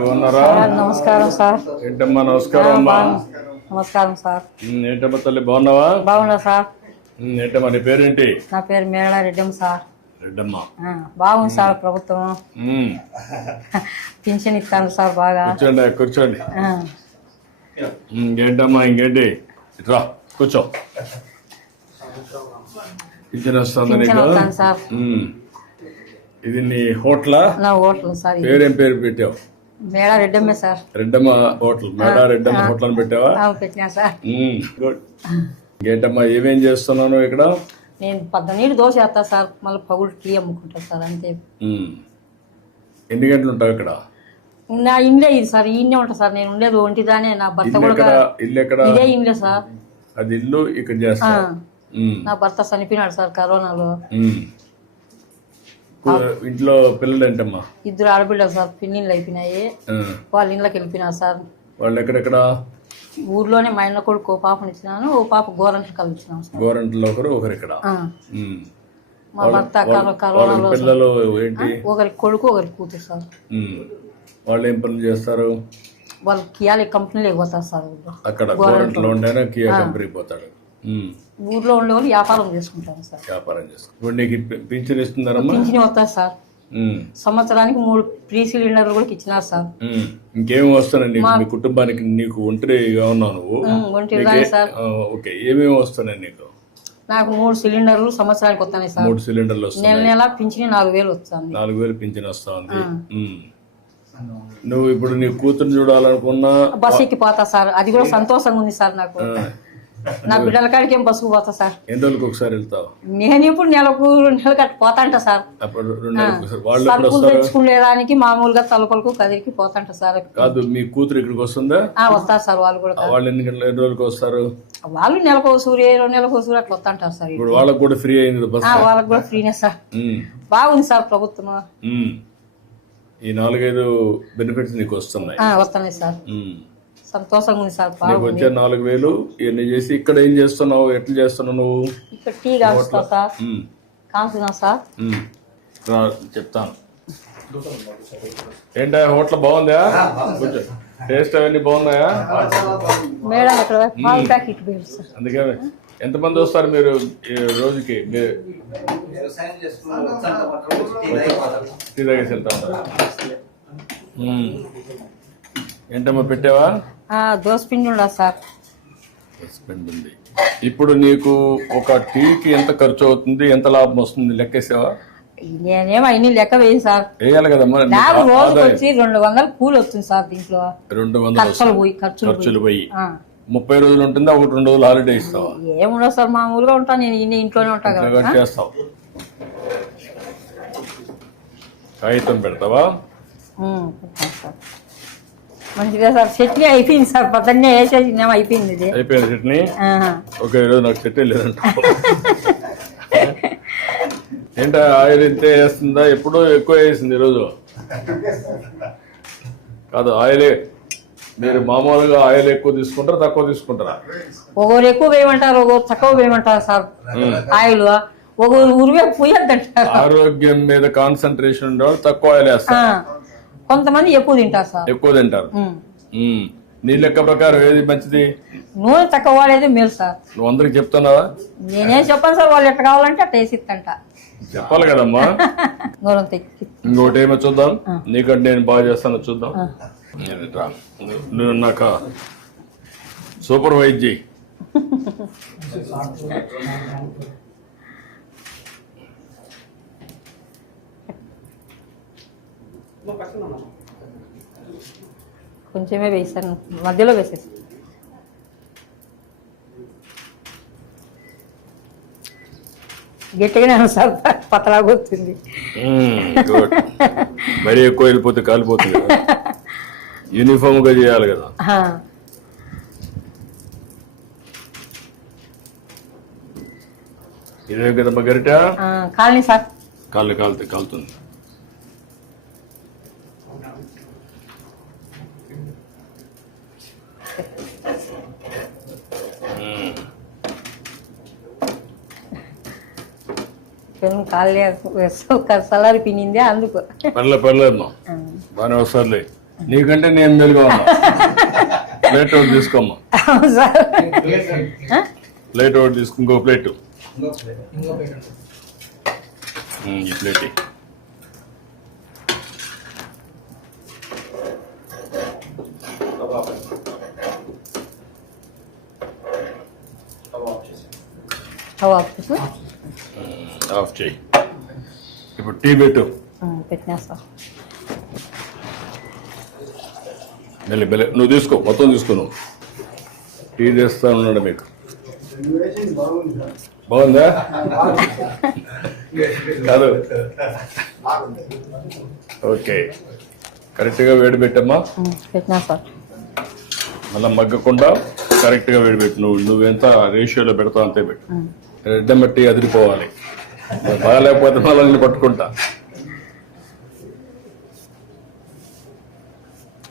బాగున్నారా? నమస్కారం సార్. ఏంటమ్మా? నమస్కారం అమ్మా. నమస్కారం సార్. ఏంటమ్మా తల్లి, బాగున్నావా? బాగున్నా సార్. ఏంటమ్మా నీ పేరేంటి? నా పేరు మేళ రెడ్డమ్మ సార్. రెడ్డమ్మ. బాగుంది సార్ ప్రభుత్వం. పింఛన్ ఇస్తాను సార్ బాగా. కూర్చోండి కూర్చోండి. ఇంకేంటమ్మా? ఇంకేంటి? రా కూర్చో. పింఛన్ వస్తుంది నీకు? సార్ ఇది నీ హోటలా? నా హోటల్ సార్. పేరేం పేరు పెట్టావు? మేళ రెడ్డమ్మే సార్. రెడ్డమ్మ హోటల్. మేళ రెడ్డమ్మ హోటల్ అని పెట్టావా? పెట్టినా సార్. గుడ్. ఇంకేంటమ్మా, ఏమేం చేస్తున్నాను ఇక్కడ? నేను 12 దోశ వేస్తా సార్, మళ్ళీ పగులు టీ అమ్ముకుంటా సార్, అంతే. ఎన్ని గంటలు ఉంటావు ఇక్కడ? నా ఇండ్లే ఇది సార్, ఈయనే ఉంటా సార్. నేను ఉండేది ఒంటిదానే. నా భర్త కూడా ఇల్లు ఎక్కడ? ఇదే ఇండ్లే సార్. అది ఇల్లు ఇక్కడ చేస్తా. నా భర్త చనిపోయినాడు సార్ కరోనాలో. ఇంట్లో పిల్లలు ఏంటమ్మా? 2 ఆడపిల్లలు సార్. పిన్నిళ్ళు అయిపోయినాయి, వాళ్ళ ఇంట్లోకి వెళ్ళిపోయినారు సార్. వాళ్ళు ఎక్కడెక్కడ? ఊర్లోనే. మా ఇంట్లో కొడుకు ఓ పాపని ఇచ్చినాను, ఓ పాప గోరంట్లు కలిసినాను సార్. గోరంట్లో ఒకరు ఇక్కడ. మా భర్త కరోనాలో. పిల్లలు ఏంటి? ఒకరికి కొడుకు, ఒకరికి కూతురు సార్. వాళ్ళు ఏం పనులు చేస్తారు? వాళ్ళు కియాలి కంపెనీలో పోతారు సార్. అక్కడ గోరంట్లో ఉండేనా కియా కంపెనీకి పోతాడు. ఊర్లో ఉండే వాళ్ళు వ్యాపారం చేసుకుంటాను సార్. వ్యాపారం చేసుకుంటారు. ఇప్పుడు నీకు పింఛన్ ఇస్తున్నారమ్మా? పింఛన్ వస్తారు సార్. సంవత్సరానికి 3 ప్రీ సిలిండర్లు కూడా ఇచ్చినారు సార్. ఇంకేమి వస్తున్నాయి మీ కుటుంబానికి? నీకు ఒంటరిగా ఉన్నావు నువ్వు? ఒంటరిగానే సార్. ఓకే. ఏమేమి వస్తున్నాయి నీకు? నాకు 3 సిలిండర్లు సంవత్సరానికి వస్తున్నాయి సార్. 3 సిలిండర్లు వస్తున్నాయి. నెల పింఛన్ 4,000 వస్తుంది. 4,000 పింఛన్ వస్తా ఉంది. నువ్వు ఇప్పుడు నీ కూతురు చూడాలనుకున్నా బస్ ఎక్కి పోతా సార్. అది కూడా సంతోషంగా ఉంది సార్ నాకు. నా బిడ్డల కాడికి ఏం బస్సుకు పోతా సార్. ఎన్ని రోజులకు ఒకసారి వెళ్తావు? నేను ఇప్పుడు నెలకు 2 నెలలు కట్టి పోతాంట సార్. సరుకులు తెచ్చుకునేదానికి మామూలుగా తలుపులకు కదిరికి పోతాంట సార్. కాదు, మీ కూతురు ఇక్కడికి వస్తుందా? వస్తారు సార్ వాళ్ళు కూడా. వాళ్ళు ఎన్ని రోజులకు వస్తారు? వాళ్ళు నెలకు 2 నెలలకు అట్లా వస్తాంటారు సార్. ఇప్పుడు వాళ్ళకి కూడా ఫ్రీ అయింది బస్? వాళ్ళకి కూడా ఫ్రీనే సార్. బాగుంది సార్ ప్రభుత్వం. ఈ 4-5 బెనిఫిట్స్ నీకు వస్తున్నాయి? వస్తున్నాయి సార్. సంతోషంగా ఉంది సార్. వచ్చే 4,000 ఇవన్నీ చేసి ఇక్కడ ఏం చేస్తున్నావు? ఎట్లా చేస్తున్నావు నువ్వు? ఇక్కడ టీ కాస్తా సార్. కాల్చున్నా సార్. చెప్తాను. ఏంటా హోటల్ బాగుందా? కొంచెం టేస్ట్ అవన్నీ బాగున్నాయా? మేడం ఇక్కడ పాలు ప్యాకెట్ సార్. అందుకే ఎంతమంది వస్తారు మీరు రోజుకి? టీ తాగేసి వెళ్తా ఉంటారు. ఏంటమ్మా పెట్టావా? దోశ పిండి ఉండా సార్. పిండి ఉంది. ఇప్పుడు నీకు ఒక టీకి ఎంత ఖర్చు అవుతుంది, ఎంత లాభం వస్తుంది లెక్కేసావా? నేనేమో అన్ని లెక్క వేయి సార్. వేయాలి కదమ్మా. నాకు రోజు వచ్చి 200 కూలి వస్తుంది సార్. దీంట్లో 200 ఖర్చులు పోయి 30 రోజులు ఉంటుందా? 1-2 రోజులు హాలిడే ఇస్తావా? ఏముండదు సార్, మామూలుగా ఉంటాను నేను. ఇంట్లోనే ఉంటా కదా. చేస్తావు. కాగితం పెడతావా? మంచిగా సార్. చట్నీ అయిపోయింది సార్. పొద్దున్నే వేసేసి అయిపోయింది. ఇది అయిపోయింది చట్నీ. ఓకే. ఈరోజు నాకు చట్నీ లేదంట. ఏంటో ఆయిల్ ఇంతే వేస్తుందా? ఎప్పుడో ఎక్కువ వేసింది ఈరోజు. కాదు, ఆయిలే. మీరు మామూలుగా ఆయిల్ ఎక్కువ తీసుకుంటారా తక్కువ తీసుకుంటారా? ఒకరు ఎక్కువ వేయమంటారు, ఒకరు తక్కువ వేయమంటారు సార్. ఆయిల్ ఒకరు ఉరివే పోయొద్దంటారు. ఆరోగ్యం మీద కాన్సన్ట్రేషన్ ఉండేవాళ్ళు తక్కువ ఆయిల్ వేస్తారు. కొంతమంది ఎక్కువ తింటారు సార్. ఎక్కువ తింటారు. నీ లెక్క ప్రకారం ఏది మంచిది? నూనె తక్కువ వాడేది మేలు సార్. నువ్వు అందరికి చెప్తున్నావా? నేనేం చెప్పాను సార్. వాళ్ళు ఎట్లా కావాలంటే అట్లా వేసిస్తంట. చెప్పాలి కదమ్మా. ఇంకోటి ఏమో చూద్దాం. నీకంటే నేను బాగా చేస్తాను చూద్దాం. నువ్వు నాకు సూపర్వైజ్ చేయి. కొంచెమే వేసాను, మధ్యలో వేసేసి. గట్టిగానే సార్, పతలాగా వస్తుంది. మరీ ఎక్కువ వెళ్ళిపోతే కాలిపోతుంది. యూనిఫామ్ గా చేయాలి కదా. ఇదే కదమ్మా గరిట? Colony sir. కాలుతుంది. కాలే సలారి పిన్నిందే అందుకు. పర్లేదు బాగానే వస్తారులే. నీకంటే నేను మెలుగా ఉన్నా. ప్లేట్ ఒకటి తీసుకోమ్మా. అవును సార్. ప్లేట్ ఒకటి తీసుకో. ఇంకో ప్లేట్. ఈ ప్లేట్ ఆఫ్ చేయి. ఇప్పుడు టీ పెట్టు. పెట్టినా సార్. మెల్లి నువ్వు తీసుకో, మొత్తం తీసుకో. నువ్వు టీ చేస్తా ఉన్నాడు మీకు. బాగుందా? కాదు, ఓకే. కరెక్ట్గా వేడి పెట్టమ్మా. పెట్టినా సార్. మళ్ళీ మగ్గకుండా కరెక్ట్గా వేడి పెట్టు. నువ్వెంత రేషియోలో పెడతావు అంతే పెట్టు. రెడ్డ మట్టి అదిరిపోవాలి. బాగాలేకపోతే మళ్ళీ నేను పట్టుకుంటా.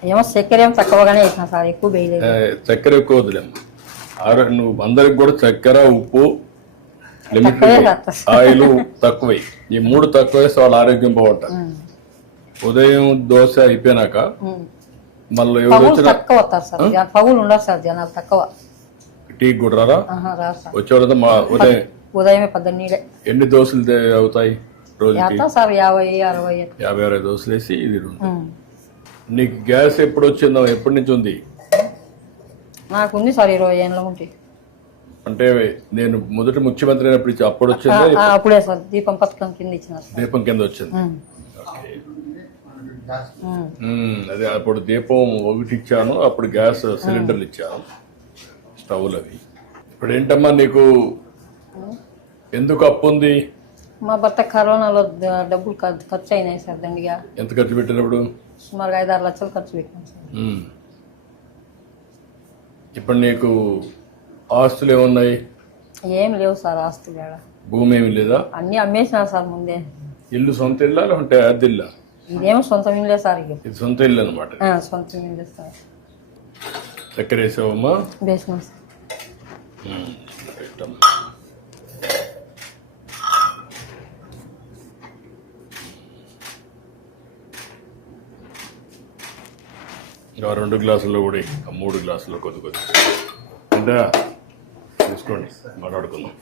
ఏమో చక్కెర ఏమో తక్కువగానే వేసినా సార్, ఎక్కువ వేయలేదు. చక్కెర ఎక్కువ వద్దులేమ్మా. నువ్వు అందరికి కూడా చక్కెర, ఉప్పు, లిమిట్, ఆయిల్ తక్కువై. ఈ 3 తక్కువ వేస్తే వాళ్ళ ఆరోగ్యం బాగుంటుంది. ఉదయం దోశ అయిపోయినాక మళ్ళీ ఎవరు వచ్చినా తక్కువ వస్తారు సార్, పగులు ఉండదు సార్, జనాలు తక్కువ. టీ కూడా రారా? రాదు సార్. వచ్చేవాళ్ళతో మా ఉదయమే 14 ఎన్ని దోశలు అవుతాయి రోజుకి? సార్ 50-60. 50-60 దోశలు వేసి ఇది. నీకు గ్యాస్ ఎప్పుడు వచ్చిందో? ఎప్పటి నుంచి ఉంది? నాకు ఉంది సార్ 20 ఏళ్ళ ఉంటే. అంటే నేను మొదటి ముఖ్యమంత్రి అయినప్పుడు అప్పుడు వచ్చిందా? అప్పుడే సార్, దీపం పథకం కింద ఇచ్చినారు. దీపం కింద వచ్చింది. అదే అప్పుడు దీపం ఒకటి ఇచ్చాను, అప్పుడు గ్యాస్ సిలిండర్లు ఇచ్చాను, స్టవ్లు అవి. ఇప్పుడు ఏంటమ్మా నీకు ఎందుకు అప్పు ఉంది? మా భర్త కరోనాలో డబ్బులు ఖర్చు అయినాయి సార్ దండిగా. ఎంత ఖర్చు పెట్టినప్పుడు? సుమారుగా 5-6 లక్షలు ఖర్చు పెట్టినాం సార్. ఇప్పుడు నీకు ఆస్తులు ఏమున్నాయి? ఏం లేవు సార్ ఆస్తులు. భూమి ఏమి లేదా? అన్ని అమ్మేసినారు సార్ ముందే. ఇల్లు సొంత ఇల్లా లేకుంటే అద్దె ఇల్లా? ఇదేమో సొంత ఇల్లే సార్. ఇది సొంత ఇల్లు అనమాట. సొంత ఇల్లే సార్. చక్కెర వేసావమ్మా? వేసినాం సార్. ఇంకా 2 గ్లాసుల్లో కూడా 3 గ్లాసుల్లో కొద్ది అంటే తీసుకోండి, మాట్లాడుకుందాం.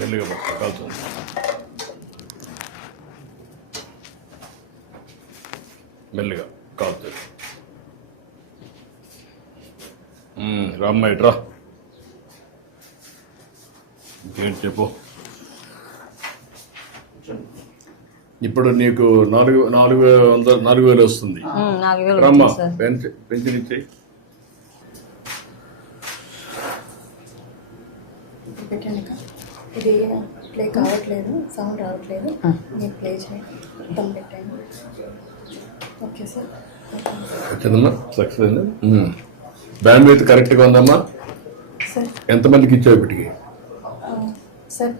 మెల్లిగా కాల్చుంది. మెల్లిగా కాల్చుంది. రామ్మ ఇట్రా. ఇంకేంటి చెప్పు. ఇప్పుడు నీకు 4,000 వస్తుంది. రమ్మా, పెన్షన్ ఇచ్చేయి. ఇది ప్లే కావట్లేదు, సౌండ్ రావట్లేదు. నేను ప్లే చేయండి, పెట్టాను. Okay sir. వచ్చిందమ్మా, సక్సెస్ అయింది. బ్యాండ్ విత్ కరెక్ట్గా ఉందమ్మా. సార్ ఎంతమందికి ఇచ్చావు ఇప్పటికి? సార్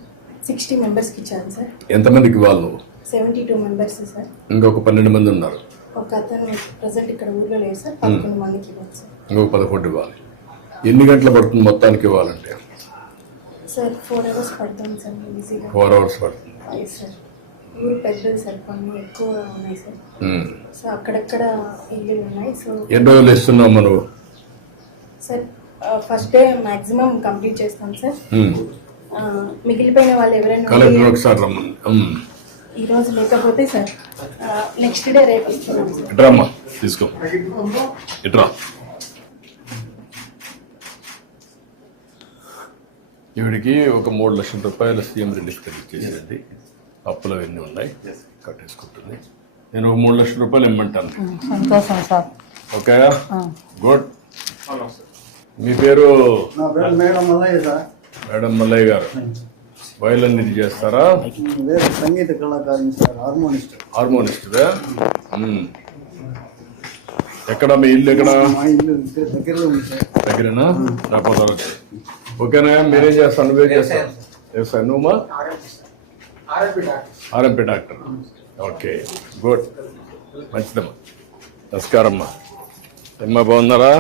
60 మెంబర్స్కి ఇచ్చాను సార్. ఎంతమందికి ఇవ్వాలి నువ్వు? 72 మెంబర్స్ సార్. ఇంకొక 12 మంది ఉన్నారు. ఒక అతను ప్రజెంట్ ఇక్కడ ఊర్లో లేదు సార్. 11 మందికి ఇవ్వాలి సార్. ఇంకొక 11 ఇవ్వాలి. ఎన్ని గంటలు పడుతుంది మొత్తానికి ఇవ్వాలంటే? సార్ 4 hours పడుతుంది సార్. ఈజీగా 4 hours పడుతుంది. సార్ ఊరు పెద్దది సార్, పనులు ఎక్కువ ఉన్నాయి సార్. సో అక్కడక్కడ ఇల్లు ఉన్నాయి. సో ఎన్ని రోజులు ఇస్తున్నావు నువ్వు? Sir first day maximum complete చేస్తాం సార్. మిగిలిపోయిన వాళ్ళు ఎవరైనా ఈ రోజు లేకపోతే సార్ నెక్స్ట్ డే రేపు ఇస్తున్నాం సార్. ఇట్రామ్మా, తీసుకో. ఇట్రా. ఈవిడికి ఒక 3 లక్షల రూపాయలు సీఎం రిలీఫ్ ఇచ్చేసేది. అప్పులు అవన్నీ ఉన్నాయి, కట్టేసుకుంటుంది. నేను ఒక 3 లక్షల రూపాయలు ఇమ్మంటాను. సంతోషం సార్. Okay, good. మీ పేరు? మేడం మల్లయ్య గారు. వయలిన్ ఇది చేస్తారా? సంగీత కళాకారుని సార్, హార్మోనిస్ట్. హార్మోనిస్ట్దా? ఎక్కడ మీ ఇల్లు? ఎక్కడ? మా ఇల్లు దగ్గరలో ఉంది సార్. దగ్గరేనా? రాకపోతే ఓకేనా? మీరేం చేస్తాను? నువ్వేం చేస్తాను? చేస్తాను. నువ్వమ్మా? RMP doctor. ఓకే, గుడ్, మంచిదమ్మా. నమస్కారం అమ్మా. అమ్మా బాగున్నారా?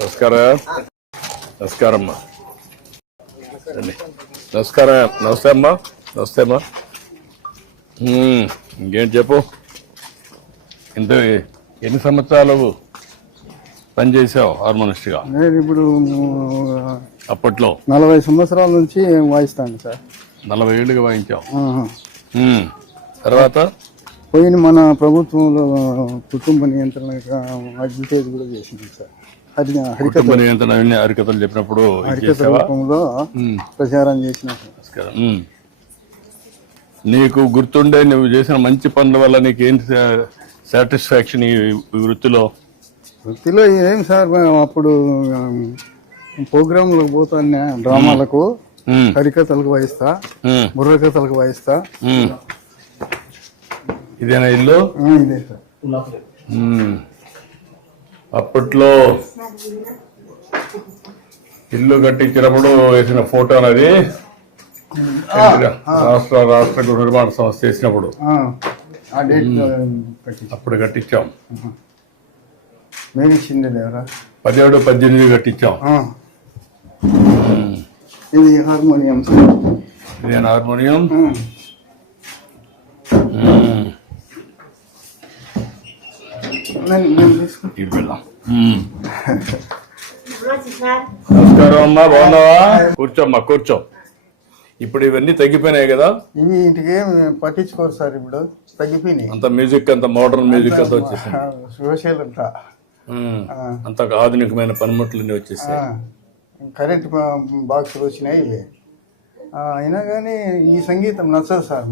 నమస్కారం. నమస్కారం అమ్మా. వస్తేమా ఇంకేం చెప్పు. ఇంత ఎన్ని సంవత్సరాలు పనిచేసావు హార్మోనిస్ట్గా? నేను ఇప్పుడు అప్పట్లో 40 సంవత్సరాల నుంచి వాయిస్తాను సార్. 40 ఏళ్ళుగా వాయించావు. ఆహా. తర్వాత పోయిన మన ప్రభుత్వంలో కుటుంబ నియంత్రణ అడ్వర్టైజ్ కూడా చేసింది సార్. కుటుంబ నియంత్రణ హరికథలు చెప్పినప్పుడు హరికథ రూపంలో ప్రచారం చేసిన సార్. నీకు గుర్తుండే నువ్వు చేసిన మంచి పనుల వల్ల నీకు ఏంటి సాటిస్ఫాక్షన్ ఈ వృత్తిలో? వృత్తిలో ఏం సార్, అప్పుడు ప్రోగ్రాంలకు పోతాను, డ్రామాలకు, హరికథలకు వాయిస్తా, బుర్రకథలకు వాయిస్తా. ఇదేనా ఇల్లు? ఇదే సార్. అప్పట్లో ఇల్లు కట్టించినప్పుడు వేసిన ఫోటో అది రాష్ట్ర గృహ నిర్మాణ సంస్థ చేసినప్పుడు అప్పుడు కట్టించాం. మేము ఇచ్చింది దేవరా 17, 18 కట్టించాం. ఇది హార్మోనియం. ఇదేనా హార్మోనియం? ఇది వెళ్దాం. నమస్కారం అమ్మా, బాగున్నావా? కూర్చోమ్మా, కూర్చో. ఇప్పుడు ఇవన్నీ తగ్గిపోయినాయి కదా? ఇవి ఇంటికి పట్టించుకోరు సార్, ఇప్పుడు తగ్గిపోయినాయి. అంత మ్యూజిక్, అంత మోడర్న్ మ్యూజిక్ అంతా వచ్చేసింది. సోషల్ అంతా అంత ఆధునికమైన పనిముట్లన్నీ వచ్చేసాయి. కరెంట్ బాక్సులు వచ్చినాయి. అయినా కానీ ఈ సంగీతం నచ్చదు సార్.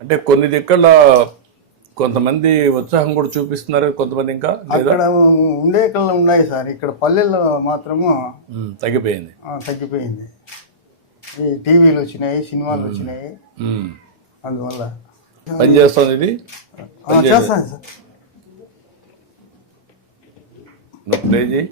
అంటే కొన్ని దిక్కల కొంతమంది ఉత్సాహం కూడా చూపిస్తున్నారు, కొంతమంది ఇంకా అక్కడ ఉండే కళ్ళ ఉన్నాయి సార్. ఇక్కడ పల్లెల్లో మాత్రము తగ్గిపోయింది. తగ్గిపోయింది. ఈ టీవీలు వచ్చినాయి, సినిమాలు వచ్చినాయి, అందువల్ల పని చేస్తుంది. ఇది చేస్తాను సార్. నువ్వు ప్లే చేయి.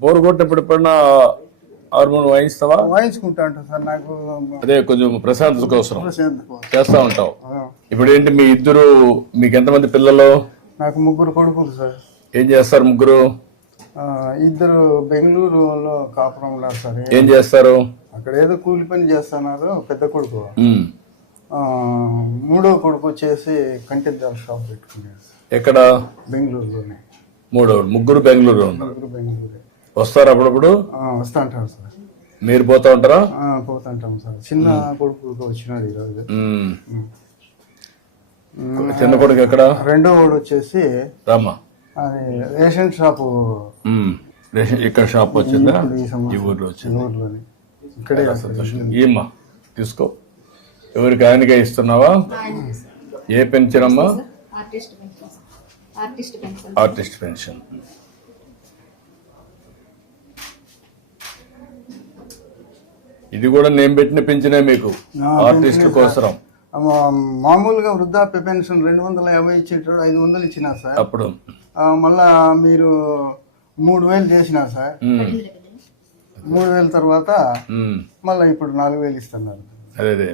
బోర్ కొట్టినప్పుడు ఎప్పుడన్నా హార్మోన్ వాయిస్తావా? వాయించుకుంటా ఉంటా సార్. నాకు అదే కొంచెం ప్రశాంతత కోసం చేస్తా ఉంటావు. ఇప్పుడు ఏంటి మీ ఇద్దరు, మీకు ఎంతమంది పిల్లలు? నాకు 3 కొడుకులు సార్. ఏం చేస్తారు ముగ్గురు? ఇద్దరు బెంగళూరులో కాపురం ఉన్నారు సార్. ఏం చేస్తారు? అక్కడ ఏదో కూలి పని చేస్తున్నారు పెద్ద కొడుకు. 3వ కొడుకు వచ్చేసి కంటెద్దాల షాప్ పెట్టుకున్నాడు. ఎక్కడ? బెంగళూరులోనే. ముగ్గురు బెంగళూరు ఉన్నారు. బెంగళూరు వస్తారు అప్పుడప్పుడు? వస్తా ఉంటారు సార్. మీరు పోతా ఉంటారా? పోతుంటాం సార్. చిన్న కొడుకు వచ్చినాడు ఈరోజు. చిన్న కొడుకు ఎక్కడ? 2వ వాడు వచ్చేసి రామా అది రేషన్ షాపు. ఇక్కడ షాప్ వచ్చిందా? ఈ ఊర్లో వచ్చింది. ఊర్లోనే ఇక్కడే. ఏమ్మా తీసుకో. ఎవరికి ఆయనకే ఇస్తున్నావా? ఏ పెన్షన్ అమ్మా? Artist pension. ఇది కూడా నేను పెట్టిన పెన్షనే మీకు, ఆర్టిస్టుల కోసం. మామూలుగా వృద్ధాప్య పెన్షన్ 250 ఇచ్చేటాడు, 500 ఇచ్చినా సార్. అప్పుడు మళ్ళా మీరు 3000 చేసినా సార్. 3000 తర్వాత మళ్ళీ ఇప్పుడు 4000 ఇస్తున్నారు. అదే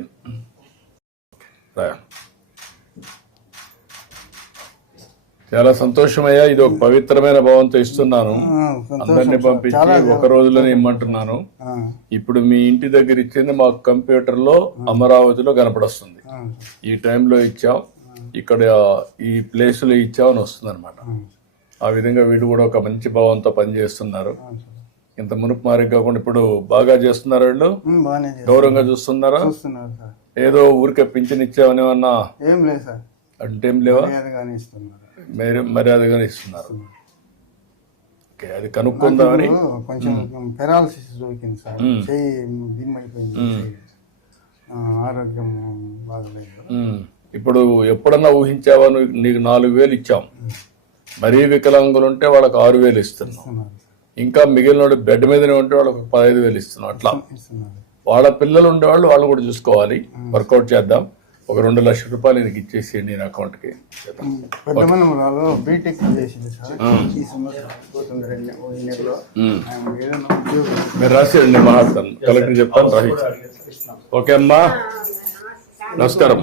చాలా సంతోషమయ్యా. ఇది ఒక పవిత్రమైన భావంతో ఇస్తున్నాను. అందరినీ పంపించి ఒక రోజులోనే ఇమ్మంటున్నాను. ఇప్పుడు మీ ఇంటి దగ్గర ఇచ్చింది మాకు కంప్యూటర్ లో అమరావతిలో కనపడొస్తుంది. ఈ టైంలో ఇచ్చాం, ఇక్కడ ఈ ప్లేస్ లో ఇచ్చాం అని వస్తుంది అనమాట. ఆ విధంగా వీడు కూడా ఒక మంచి భావంతో పనిచేస్తున్నారు. ఇంత మునుపు మారి కాకుండా ఇప్పుడు బాగా చేస్తున్నారు. వీళ్ళు గౌరవంగా చూస్తున్నారా? ఏదో ఊరికే పింఛన్ ఇచ్చామని ఏమన్నా? ఏం లేదు సార్. అంటే ఏం లేవా? మర్యాదగానే ఇస్తున్నారు. ఓకే, అది కనుక్కుందామని. కొంచెం పెరాలసిస్ దొరికింది సార్. దిమ్మైపోయింది, ఆరోగ్యం బాగలేదు. ఇప్పుడు ఎప్పుడన్నా ఊహించావా? నీకు 4000 ఇచ్చాం. మరీ వికలాంగులు ఉంటే వాళ్ళకి 6000 ఇస్తున్నాం. ఇంకా మిగిలిన బెడ్ మీదనే ఉంటే వాళ్ళకి 15,000 ఇస్తున్నాం. అట్లా వాళ్ళ పిల్లలు ఉండేవాళ్ళు వాళ్ళు కూడా చూసుకోవాలి. వర్కౌట్ చేద్దాం. ఒక 2 లక్షల రూపాయలు నీకు ఇచ్చేసేయండి నేను అకౌంట్కి. పెద్ద మనవరాలు బీటెక్ చేసింది సార్. ఈ సంవత్సరం పోతుంది ఈ నెలలో. ఏదైనా ఉద్యోగం మీరు రాసేయండి, మాట్లాడతాను, కలెక్టర్ చెప్తాను, రాసి. ఓకే అమ్మా, నమస్కారం.